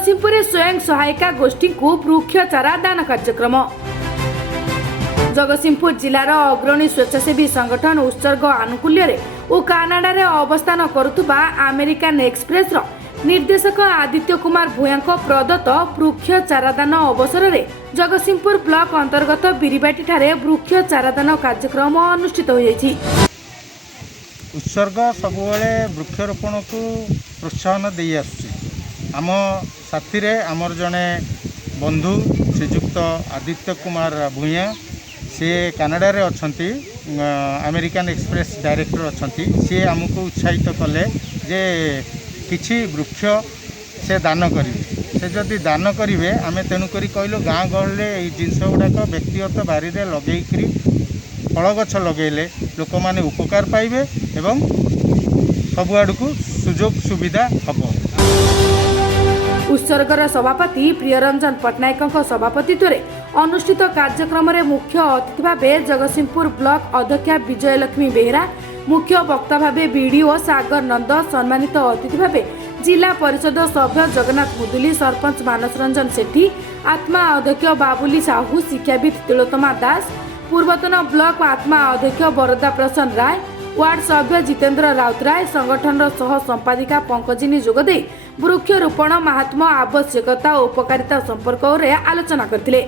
जगतसिंहपुर स्वयं सहायिका गोष्ठी को वृक्ष चारा दान कार्यक्रम। जगतसिंहपुर जिलार अग्रणी स्वेच्छासेवी संगठन उत्सर्ग आनुकूल्य और कानाडा रे अवस्थान करुवा अमेरिकन एक्सप्रेस निर्देशक आदित्य कुमार भूया प्रदत्त वृक्ष चारादान अवसर में जगतसिंहपुर ब्लॉक अंतर्गत बिरीबाटी ठारे वृक्ष चारादान कार्यक्रम अनुष्ठित हो जायछि। उत्सर्ग सबुबले वृक्षरोपण को प्रोत्साहन दे आम साथी रे आमर जने बंधु श्रीजुक्त आदित्य कुमार भूया सी कनाडा रे अछंती अमेरिकन एक्सप्रेस डायरेक्टर अछंती सी आमको उत्साहित कले जे किछि वृक्ष से दान करेंगे से जदि दान करेंगे आम तेणुक कहलु गाँ गहली ये जिनस गुड़ाक व्यक्तिगत बारी में लगेकरी फल गछ लगेले लोक मैंने उपकार पाइबे एवं सबुआड़ को सुजोग सुविधा हम। उत्सर्गर सभापति प्रियरंजन पट्टनायक सभापतित्व अनुष्ठित कार्यक्रम में मुख्य अतिथि भाव जगतसिंहपुर ब्लॉक अध्यक्षा विजयलक्ष्मी बेहेरा, मुख्य वक्ता भाव बीडीओ सागर नंद, सम्मानित अतिथि भाव जिला परिषद सभ्य जगन्नाथ मुदुली, सरपंच मानस रंजन सेठी, आत्मा अध्यक्ष बाबुली साहू, शिक्षाविद तिलोत्तमा दास, पूर्वतन ब्लॉक आत्मा अध्यक्ष बरदा प्रसन्न राय, वार्ड सभ्य जितेन्द्र राउतराय, संगठन सह संपादिका पंकजिनी जोगदे वृक्षरोपण महात्मा आवश्यकता और उपकारिता संपर्क आलोचना करथिले।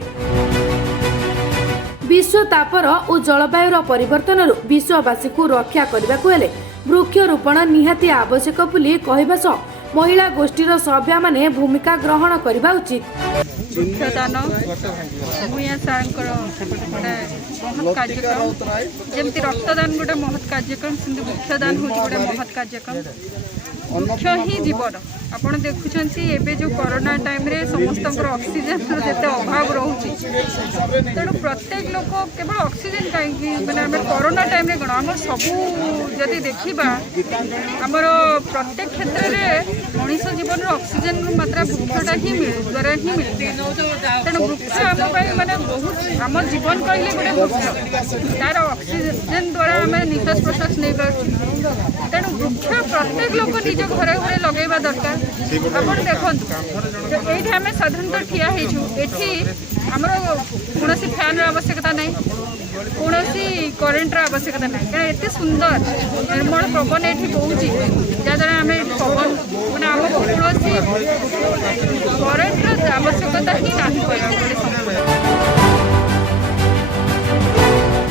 विश्व तापर और जलवायुर परिवर्तन विश्ववासी को रक्षा करने को हेले वृक्षरोपण निहाती आवश्यक बोली कहबा सह महिला गोष्ठीर सभ्या माने भूमिका ग्रहण करबा उचित। वृक्षदान भूया सारंकर महत् कार्यक्रम जमती रक्तदान गोटे महत् कार्यक्रम सेमती वृक्षदान हूँ गोटे महत् कार्यक्रम। वृक्ष ही जीवन आपण देखुंत एवं जो कोरोना टाइम रे समस्त ऑक्सीजन जिते अभाव रोचे तेणु प्रत्येक लोक केवल ऑक्सीजन कहीं मैंने कोरोना टाइम रे कौन आम सबू जदि देखा आमर प्रत्येक क्षेत्र में मनीष जीवन ऑक्सीजन मात्रा वृक्षटा ही द्वारा ही मिलती तेणु वृक्ष आम मैंने बहुत आम जीवन कहले गोटे वृक्ष तार ऑक्सीजन द्वारा आम निश्वास प्रश्वास नहीं पार्छ तेणु वृक्ष प्रत्येक लोक निज घरे घरे लगेवा दरकार। आप देखो ये आम साधारणतः ठिया होती आमर कौन फैन आवश्यकता ना कौन करेन्टर आवश्यकता ना क्या एत सुंदर निर्मल पवन ये बोची जहाँद्वारा आम पवन मैंने आम कौन करेन्टर आवश्यकता ही ना।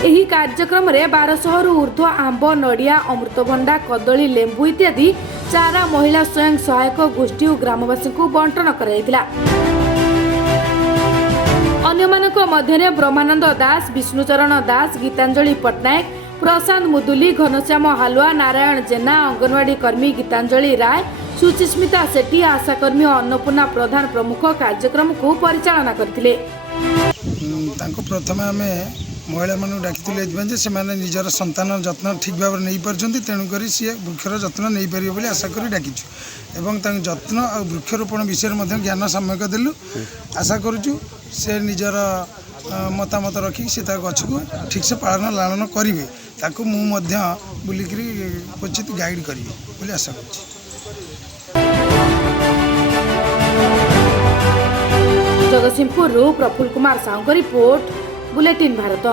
एही कार्यक्रम रे 1200 रु ऊर्ध्व आंब, नड़िया, अमृतभंडा, कदली, लेंबू इत्यादि चारा महिला स्वयं सहायक गोष्ठी और ग्रामवासी को बंटन कराइथिला। अन्यमानक मध्यरे ब्रह्मानंद दास, विष्णुचरण दास, गीतांजलि पट्टनायक, प्रशांत मुदुली, घनश्याम हालुआ, नारायण जेना, अंगनवाड़ी कर्मी गीतांजलि राय, सुचिस्मिता सेठी, आशाकर्मी अन्नपूर्णा प्रधान प्रमुख कार्यक्रम को परिचालना करथिले। प्रथम आम महिला मानू डाकी से निजर संतान जत्न ठीक भाव नहीं पार्टी तेणुक सी वृक्षर जत्न नहीं पारे बोली आशा कर डाकिचु एवं जत्न और वृक्षरोपण विषय में ज्ञान सामयिक देलु आशा करुचु से निजर मतामत रखी से गछ को ठीक से पालन लालन करेंगे ताकू बुलिक क्वचित गाइड करी बोली आशा कर। Jagatsinghpur Prafulla Kumar Sahu report bulletin Bharat.